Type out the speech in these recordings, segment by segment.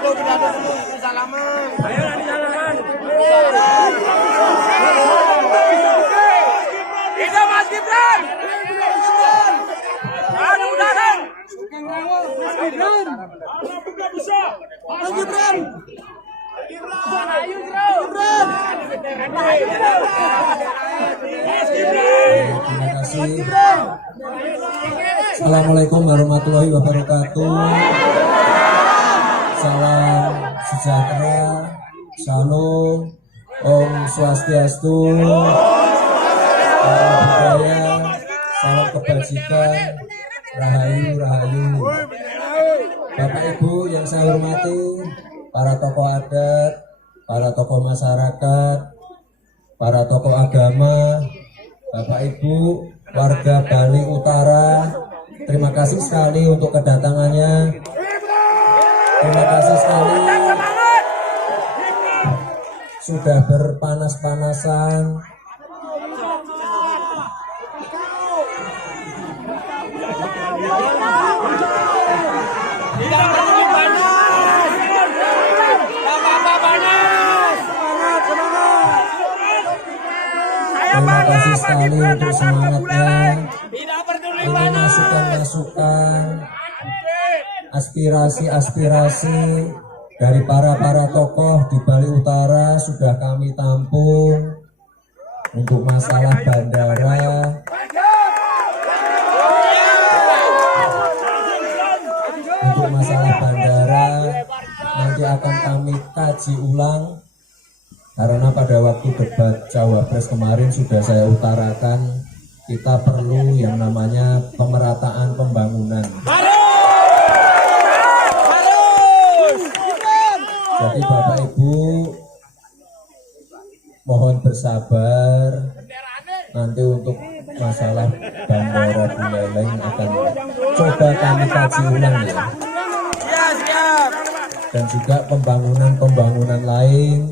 pidato dulu, salaman. Ayo nanti salaman. Itu Mas Gibran. Aduh, mudah-mudahan. Mas Gibran. Mas Gibran. Ayo, Gibran. Terima kasih. Assalamualaikum warahmatullahi wabarakatuh. Salam sejahtera, Shalom, Om Swastiastu, salam budaya, salam kebajikan, Rahayu, Rahayu. Bapak Ibu yang saya hormati, para tokoh adat, para tokoh masyarakat, para tokoh agama, Bapak Ibu, warga Bali Utara, terima kasih sekali untuk kedatangannya. Terima kasih sekali sudah berpanas-panasan. Terima kasih sekali untuk semangatnya. Ini masukan-masukan, aspirasi-aspirasi dari para tokoh di Bali Utara sudah kami tampung untuk masalah bandara. Untuk masalah bandara nanti akan kami kaji ulang. Karena pada waktu debat Cawapres kemarin sudah saya utarakan, kita perlu yang namanya pemerataan pembangunan. Jadi Bapak Ibu mohon bersabar, nanti untuk masalah bandara Buleleng akan coba kami kaji ulang ya. Dan juga pembangunan lain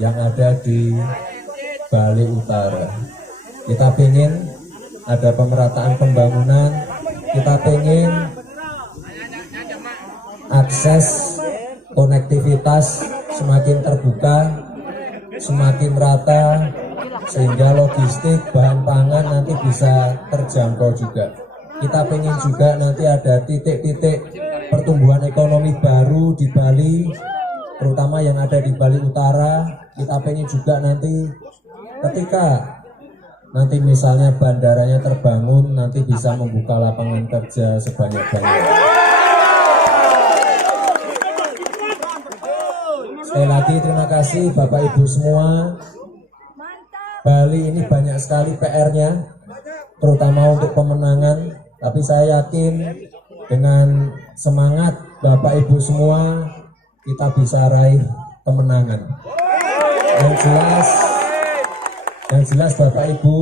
yang ada di Bali Utara. Kita pengen ada pemerataan pembangunan, kita pengen akses konektivitas semakin terbuka, semakin rata, sehingga logistik bahan pangan nanti bisa terjangkau juga. Kita pengen juga nanti ada titik-titik pertumbuhan ekonomi baru di Bali, terutama yang ada di Bali Utara. Kita pengen juga nanti ketika nanti misalnya bandaranya terbangun, nanti bisa membuka lapangan kerja sebanyak-banyaknya. Sekali lagi terima kasih Bapak Ibu semua. Bali ini banyak sekali PR-nya, terutama untuk pemenangan. Tapi saya yakin dengan semangat Bapak Ibu semua, kita bisa raih kemenangan. Yang jelas Bapak Ibu,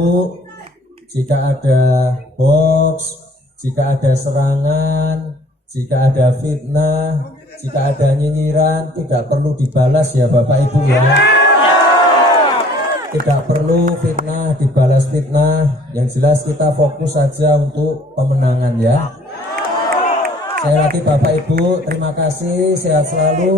jika ada hoax, jika ada serangan, jika ada fitnah, jika ada nyinyiran, tidak perlu dibalas ya Bapak Ibu ya. Tidak perlu fitnah dibalas fitnah. Yang jelas kita fokus saja untuk pemenangan ya. Saya lagi Bapak Ibu, terima kasih, sehat selalu.